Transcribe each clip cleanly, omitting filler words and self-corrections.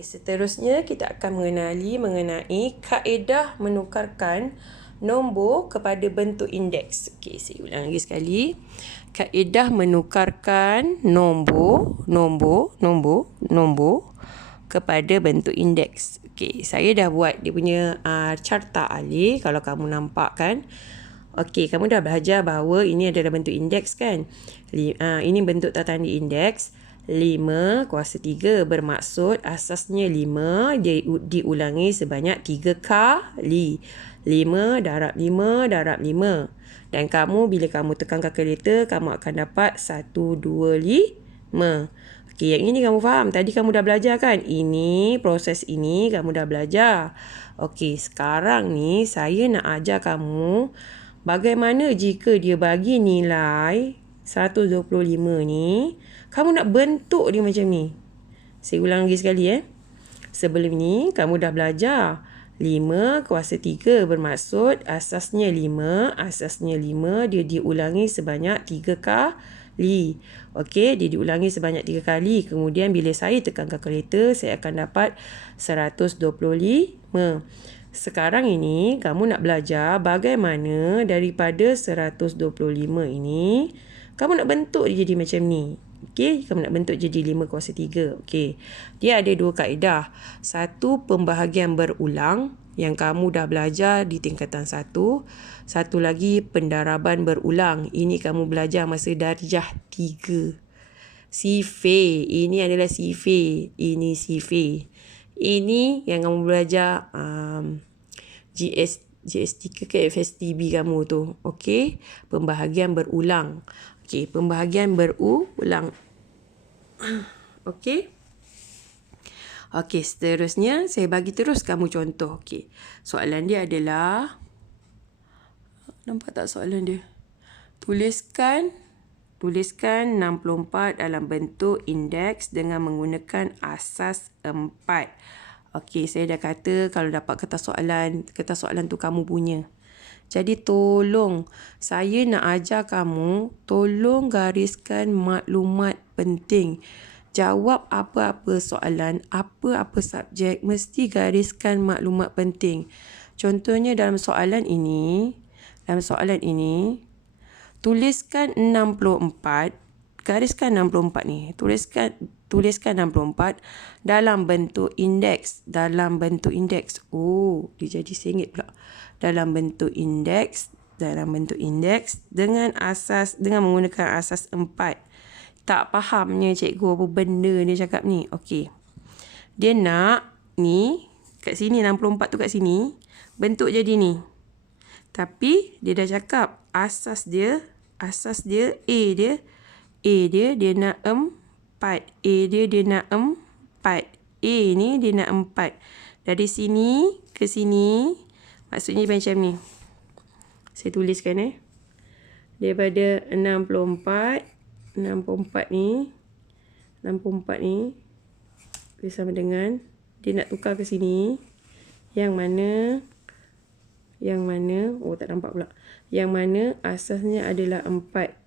Okey, seterusnya kita akan mengenai kaedah menukarkan nombor kepada bentuk indeks. Okey, saya ulang lagi sekali. Kaedah menukarkan nombor kepada bentuk indeks. Okey, saya dah buat dia punya carta alih kalau kamu nampak kan. Okey, kamu dah belajar bahawa ini adalah bentuk indeks kan. Ini bentuk tanda-tanda indeks. 5 kuasa 3 bermaksud asasnya 5 dia diulangi sebanyak 3 kali. 5 darab 5 darab 5. Dan kamu bila kamu tekan kalkulator kamu akan dapat 1, 2, 5. Okey, yang ini kamu faham. Tadi kamu dah belajar kan? Ini proses ini kamu dah belajar. Okey, sekarang ni saya nak ajar kamu bagaimana jika dia bagi nilai 125 ni, kamu nak bentuk dia macam ni. Saya ulang lagi sekali Sebelum ni kamu dah belajar 5 kuasa 3 bermaksud asasnya 5 dia diulangi sebanyak 3 kali. Okey, dia diulangi sebanyak 3 kali. Kemudian bila saya tekan kalkulator, saya akan dapat 125. Sekarang ini kamu nak belajar bagaimana daripada 125 ini kamu nak bentuk dia jadi macam ni. Okey, kamu nak bentuk jadi 5 kuasa 3. Okey. Dia ada dua kaedah. Satu, pembahagian berulang yang kamu dah belajar di tingkatan 1. Satu lagi, pendaraban berulang. Ini kamu belajar masa darjah 3. Sifir. Ini adalah sifir. Ini sifir. Ini yang kamu belajar GS3 ke FSTB kamu tu. Okey, pembahagian berulang. Okey, pembahagian berulang. Okey. Okey, seterusnya saya bagi terus kamu contoh. Okey. Soalan dia adalah, nampak tak soalan dia? Tuliskan 64 dalam bentuk indeks dengan menggunakan asas 4. Okey, saya dah kata kalau dapat kertas soalan tu kamu punya. Jadi tolong, saya nak ajar kamu, tolong gariskan maklumat penting. Jawab apa-apa soalan, apa-apa subjek, mesti gariskan maklumat penting. Contohnya dalam soalan ini, tuliskan 64, gariskan 64 ni. Tuliskan 64 dalam bentuk indeks. Oh, dia jadi sengit pula. Dalam bentuk indeks dengan menggunakan asas 4. Tak fahamnya cikgu apa benda dia cakap ni. Okey. Dia nak ni kat sini 64 tu kat sini bentuk jadi ni. Tapi dia dah cakap asas dia A dia nak 4. Dia nak 4. A ni dia nak 4. Dari sini ke sini maksudnya macam ni. Saya tuliskan daripada 64 ni bersama dengan dia nak tukar ke sini. Yang mana tak nampak pula. Yang mana asasnya adalah 4.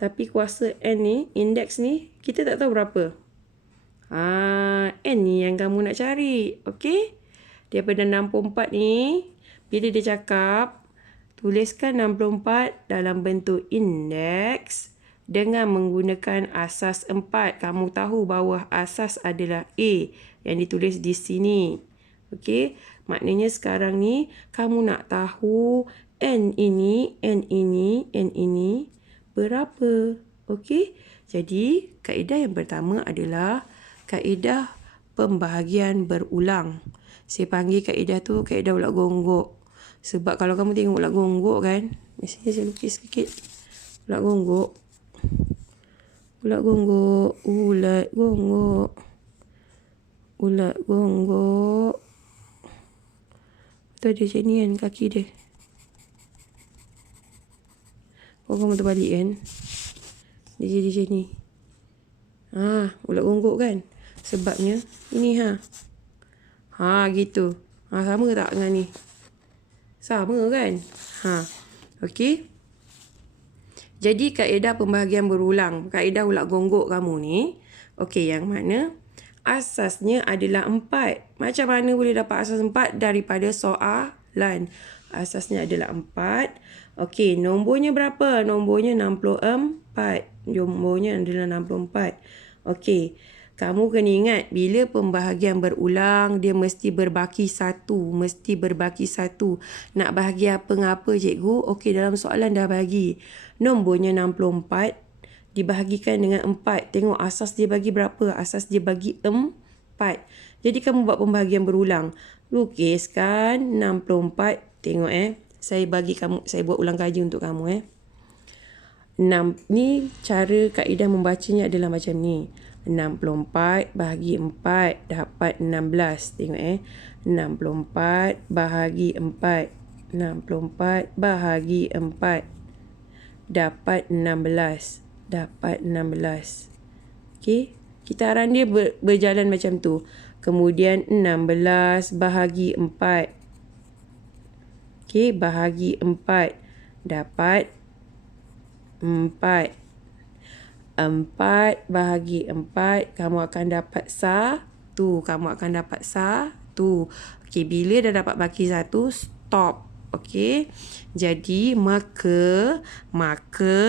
Tapi kuasa N ni, indeks ni, kita tak tahu berapa. N ni yang kamu nak cari. Okey? Daripada 64 ni, bila dia cakap, tuliskan 64 dalam bentuk indeks dengan menggunakan asas 4. Kamu tahu bahawa asas adalah A yang ditulis di sini. Okey? Maknanya sekarang ni, kamu nak tahu N ini berapa. Okey? Jadi, kaedah yang pertama adalah kaedah pembahagian berulang. Saya panggil kaedah tu kaedah ulat gonggok. Sebab kalau kamu tengok ulat gonggok kan, mesti saya lukis sikit. Ulat gonggok. Tu ada macam ni kan kaki dia. Kamu terbalik kan. Dia jadi macam ni. Ulat gonggok kan. Sebabnya ini gitu. Sama tak dengan ni? Sama kan? Okey. Jadi kaedah pembahagian berulang, kaedah ulat gonggok kamu ni, okey, yang mana Asasnya adalah 4. Macam mana boleh dapat asas 4 daripada soalan? Asasnya adalah 4. Okey, nombornya berapa? Nombornya 64. Nombornya adalah 64. Okey, kamu kena ingat bila pembahagian berulang dia mesti berbaki 1. Mesti berbaki 1. Nak bahagi apa ngapa cikgu? Okey, dalam soalan dah bagi. Nombornya 64 dibahagikan dengan 4. Tengok asas dia bagi berapa? Asas dia bagi 4. Jadi kamu buat pembahagian berulang. Lukiskan 64. Tengok saya bagi kamu, saya buat ulang kaji untuk kamu 6 ni cara kaedah membacanya adalah macam ni. 64 bahagi 4 dapat 16. Tengok 64 bahagi 4. 64 bahagi 4 dapat 16. Dapat 16. Okey, kitaran dia berjalan macam tu. Kemudian 16 bahagi 4. Okey, bahagi 4 dapat 4. 4 bahagi 4 kamu akan dapat 1. Kamu akan dapat 1. Okey, bila dah dapat baki 1, stop. Okey. Jadi maka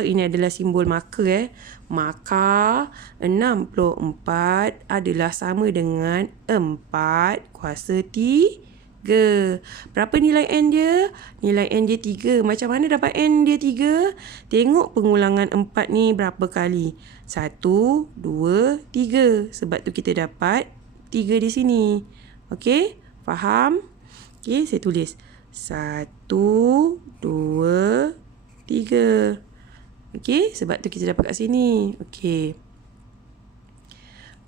ini adalah simbol maka Maka 64 adalah sama dengan 4 kuasa 3. Berapa nilai N dia? Nilai N dia 3. Macam mana dapat N dia 3? Tengok pengulangan 4 ni berapa kali. 1, 2, 3. Sebab tu kita dapat 3 di sini. Okey? Faham? Okey, saya tulis. 1, 2, 3. Okey, sebab tu kita dapat kat sini. Okey.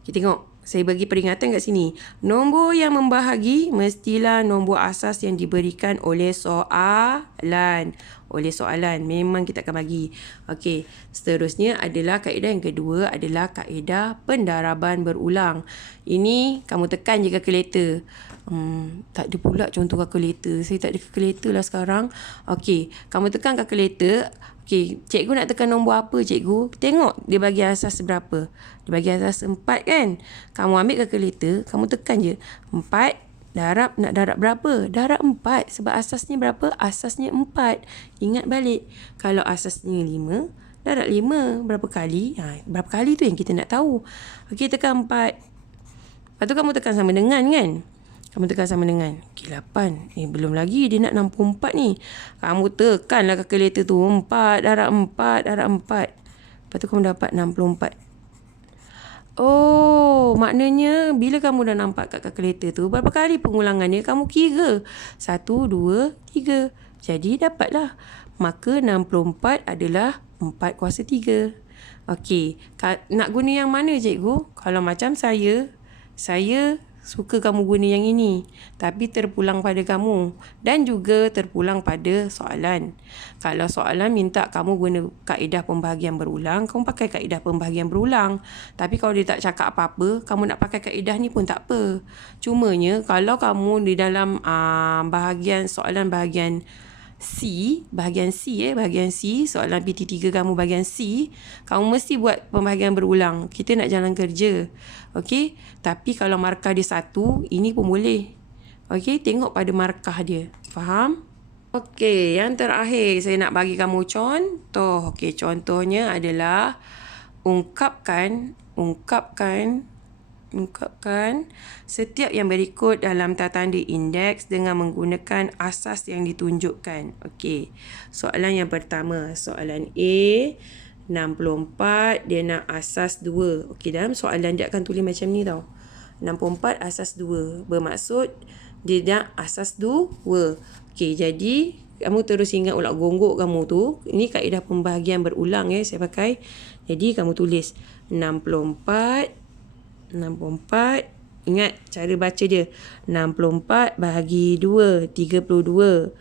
Kita tengok. Saya bagi peringatan kat sini. Nombor yang membahagi mestilah nombor asas yang diberikan oleh soalan. Memang kita akan bagi. Okey. Seterusnya adalah kaedah yang kedua adalah kaedah pendaraban berulang. Ini kamu tekan je kalkulator. Tak ada pula contoh kalkulator. Saya tak ada kalkulator lah sekarang. Okey. Kamu tekan kalkulator. Okey, cikgu nak tekan nombor apa cikgu? Tengok dia bagi asas berapa. Dia bagi asas 4 kan? Kamu ambil kalkulator, kamu tekan je. 4 nak darab berapa? Darab 4 sebab asasnya berapa? Asasnya 4. Ingat balik. Kalau asasnya 5, darab 5 berapa kali? Berapa kali tu yang kita nak tahu. Okey, tekan 4. Lepas tu kamu tekan sama dengan kan? Kamu tekan sama dengan. Okey, 8. Belum lagi dia nak 64 ni. Kamu tekanlah kalkulator tu. 4 darab 4 darab 4. Lepas tu kamu dapat 64. Oh, maknanya bila kamu dah nampak kat kalkulator tu, berapa kali pengulangan dia, kamu kira. 1, 2, 3. Jadi dapatlah. Maka 64 adalah 4 kuasa 3. Okey, nak guna yang mana cikgu? Kalau macam saya suka kamu guna yang ini. Tapi terpulang pada kamu. Dan juga terpulang pada soalan. Kalau soalan minta kamu guna kaedah pembahagian berulang, kamu pakai kaedah pembahagian berulang. Tapi kalau dia tak cakap apa-apa, kamu nak pakai kaedah ni pun tak apa. Cumanya kalau kamu di dalam soalan bahagian C, bahagian C, soalan PT3 kamu bahagian C, kamu mesti buat pembahagian berulang. Kita nak jalan kerja. Okey? Tapi kalau markah dia 1, ini pun boleh. Okey? Tengok pada markah dia. Faham? Okey, yang terakhir saya nak bagi kamu contoh. Okey, contohnya adalah ungkapkan setiap yang berikut dalam tanda indeks dengan menggunakan asas yang ditunjukkan. Okey. Soalan yang pertama, soalan A, 64 dia nak asas 2. Okey, dalam soalan dia akan tulis macam ni tau. 64 asas 2. Bermaksud dia nak asas 2. Okey, jadi kamu terus ingat ulat gonggok kamu tu. Ini kaedah pembahagian berulang saya pakai. Jadi kamu tulis 64. Ingat cara baca dia. 64 bahagi 2, 32.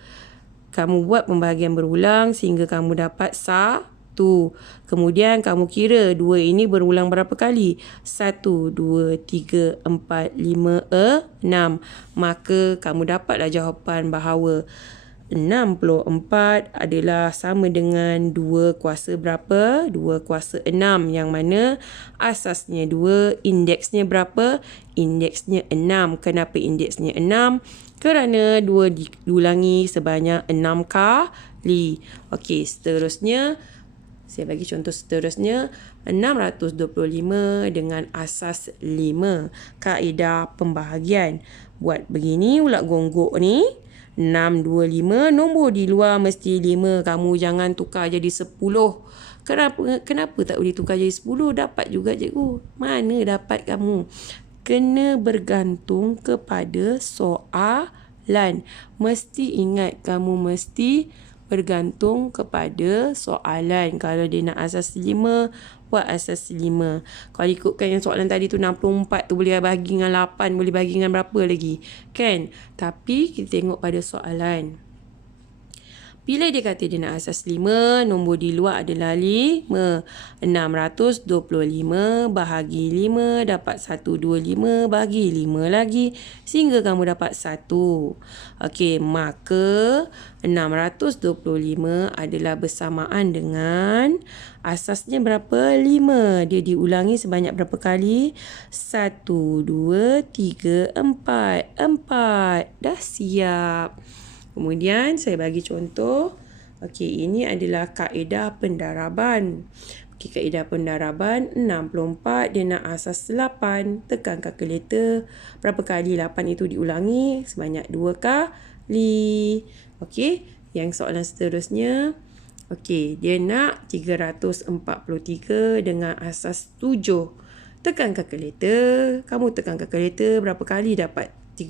Kamu buat pembahagian berulang sehingga kamu dapat 1. Kemudian kamu kira 2 ini berulang berapa kali? 1, 2, 3, 4, 5, 6. Maka kamu dapatlah jawapan bahawa 64 adalah sama dengan 2 kuasa berapa? 2 kuasa 6, yang mana asasnya 2, indeksnya berapa? Indeksnya 6. Kenapa indeksnya 6? Kerana 2 diulangi sebanyak 6 kali. Okey, seterusnya saya bagi contoh seterusnya, 625 dengan asas 5. Kaedah pembahagian. Buat begini ulat gonggok ni. 625, nombor di luar mesti 5. Kamu jangan tukar jadi 10. Kenapa tak boleh tukar jadi 10? Dapat juga cikgu. Mana dapat kamu? Kena bergantung kepada soalan. Mesti ingat, kamu mesti bergantung kepada soalan. Kalau dia nak asas 5, buat asas 5. Kalau ikutkan yang soalan tadi tu 64 tu boleh bagi dengan 8, boleh bagi dengan berapa lagi? Kan? Tapi kita tengok pada soalan. Bila dia kata dia nak asas 5, nombor di luar adalah 5. 625 bahagi 5 dapat 125 bagi 5 lagi sehingga kamu dapat 1. Okey, maka 625 adalah bersamaan dengan asasnya berapa? 5. Dia diulangi sebanyak berapa kali? 1, 2, 3, 4. 4. Dah siap. Kemudian saya bagi contoh. Okey, ini adalah kaedah pendaraban. Okey, kaedah pendaraban 64 dia nak asas 8. Tekan kalkulator. Berapa kali 8 itu diulangi? Sebanyak 2 kali. Okey, yang soalan seterusnya. Okey, dia nak 343 dengan asas 7. Tekan kalkulator. Kamu tekan kalkulator berapa kali dapat 7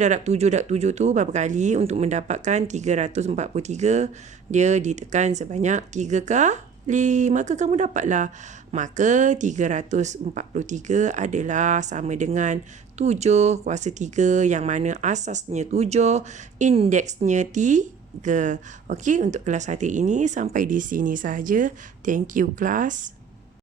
darab 7 darab 7 tu berapa kali untuk mendapatkan 343? Dia ditekan sebanyak 3 kali. Maka kamu dapatlah. Maka 343 adalah sama dengan 7 kuasa 3 yang mana asasnya 7, indeksnya 3. Okey, untuk kelas hari ini sampai di sini sahaja. Thank you kelas.